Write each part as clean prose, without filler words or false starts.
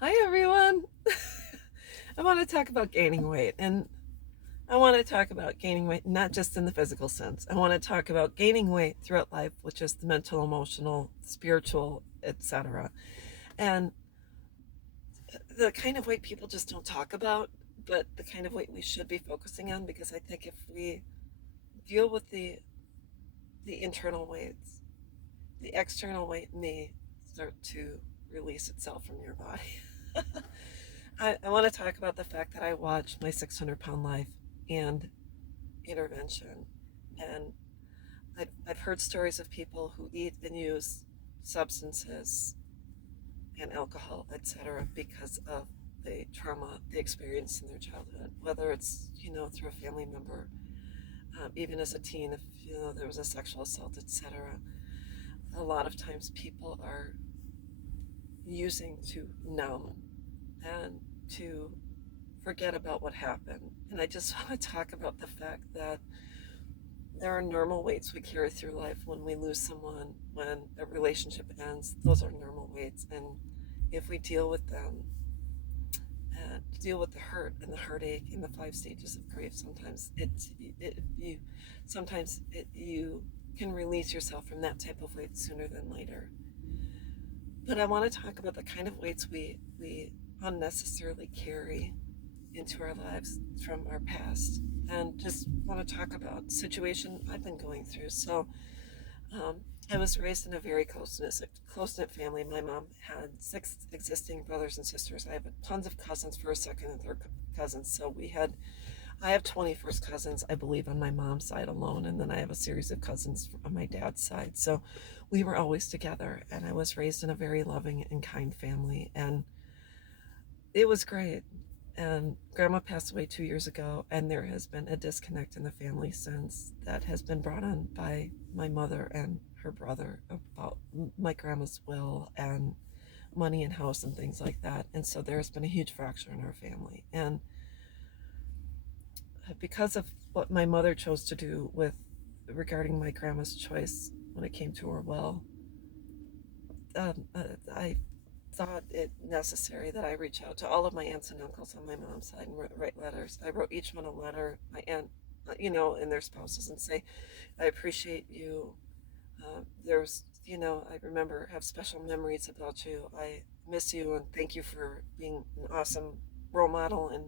Hi, everyone. I want to talk about gaining weight, and I want to talk about gaining weight not just in the physical sense. I want to talk about gaining weight throughout life, which is the mental, emotional, spiritual, etc. And the kind of weight people just don't talk about, but the kind of weight we should be focusing on, because I think if we deal with the internal weights, the external weight may start to release itself from your body. I want to talk about the fact that I watched My 600 Pound Life and Intervention. And I've heard stories of people who eat and use substances and alcohol, etc., because of the trauma they experienced in their childhood, whether it's, through a family member, even as a teen, if, there was a sexual assault, etc. A lot of times people are using to numb and to forget about what happened. And I just want to talk about the fact that there are normal weights we carry through life when we lose someone, when a relationship ends. Those are normal weights. And if we deal with them and deal with the hurt and the heartache and the 5 stages of grief, you can release yourself from that type of weight sooner than later. But I want to talk about the kind of weights we unnecessarily carry into our lives from our past, and just want to talk about the situation I've been going through. So um, I was raised in a very close-knit family. My mom had 6 existing brothers and sisters. I have tons of cousins, first, second, and third cousins. So I have 20 first cousins, I believe, on my mom's side alone, and then I have a series of cousins on my dad's side. So we were always together, and I was raised in a very loving and kind family, and it was great. And grandma passed away 2 years ago, and there has been a disconnect in the family since, that has been brought on by my mother and her brother about my grandma's will and money and house and things like that. And so there's been a huge fracture in our family. And because of what my mother chose to do with regarding my grandma's choice when it came to her will, I thought it necessary that I reach out to all of my aunts and uncles on my mom's side and write letters. I wrote each one a letter, my aunt, and their spouses, and say, I appreciate you. I remember, have special memories about you. I miss you and thank you for being an awesome role model. And,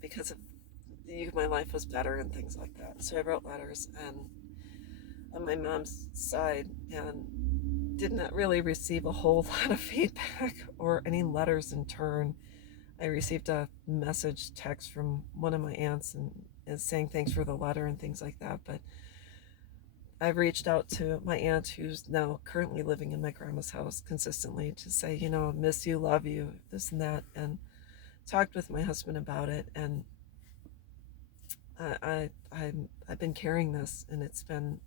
because of you, my life was better and things like that. So I wrote letters and on my mom's side, and did not really receive a whole lot of feedback or any letters in turn. I received a message text from one of my aunts and saying thanks for the letter and things like that. But I've reached out to my aunt, who's now currently living in my grandma's house, consistently to say, miss you, love you, this and that, and talked with my husband about it. And I've been carrying this, and it's been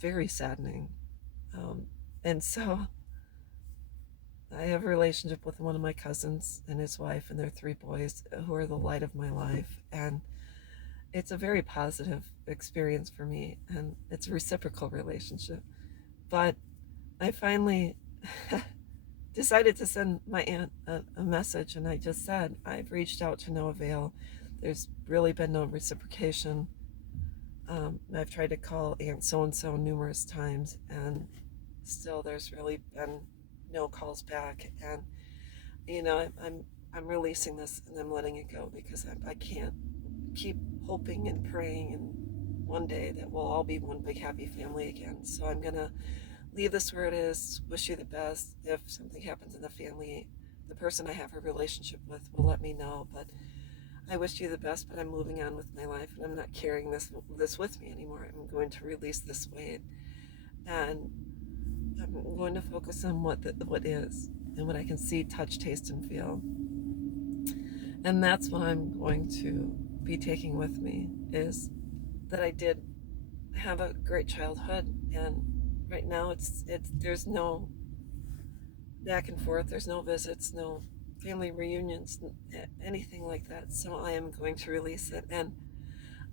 very saddening. And so I have a relationship with one of my cousins and his wife and their 3 boys, who are the light of my life. And it's a very positive experience for me, and it's a reciprocal relationship. But I finally decided to send my aunt a message, and I just said, I've reached out to no avail. There's really been no reciprocation. I've tried to call Aunt so and so numerous times, and still there's really been no calls back. And I'm releasing this and I'm letting it go, because I can't keep hoping and praying, and one day that we'll all be one big happy family again. So I'm gonna leave this where it is. Wish you the best. If something happens in the family, the person I have a relationship with will let me know. But I wish you the best. But I'm moving on with my life, and I'm not carrying this with me anymore. I'm going to release this weight, and I'm going to focus on what is, and what I can see, touch, taste, and feel. And that's what I'm going to be taking with me, is that I did have a great childhood, and right now it's there's no back and forth, there's no visits, no family reunions, anything like that. So I am going to release it, and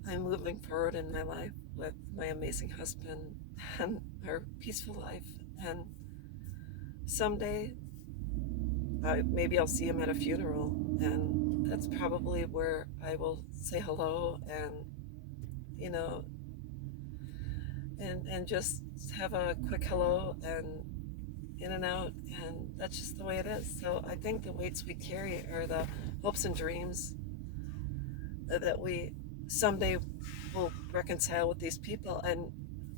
I'm moving forward in my life with my amazing husband and our peaceful life. And someday maybe I'll see him at a funeral, and that's probably where I will say hello and, you know, and just have a quick hello and in and out, and that's just the way it is. So I think the weights we carry are the hopes and dreams that we someday will reconcile with these people, and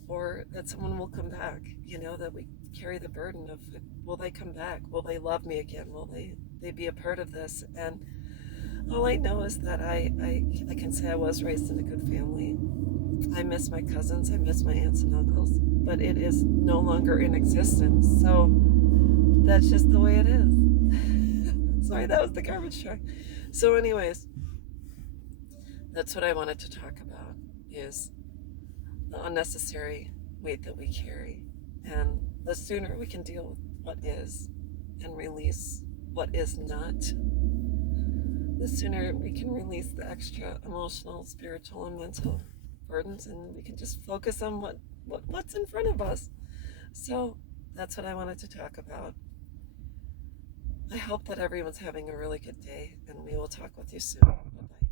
or that someone will come back, that we carry the burden of, will they come back, will they love me again, will they be a part of this. And all I know is that I can say I was raised in a good family. I miss my cousins, I miss my aunts and uncles, but it is no longer in existence. So that's just the way it is. Sorry, that was the garbage truck. So anyways, that's what I wanted to talk about, is the unnecessary weight that we carry. And the sooner we can deal with what is and release what is not, the sooner we can release the extra emotional, spiritual, and mental burdens, and we can just focus on what's in front of us. So that's what I wanted to talk about. I hope that everyone's having a really good day, and we will talk with you soon. Bye-bye.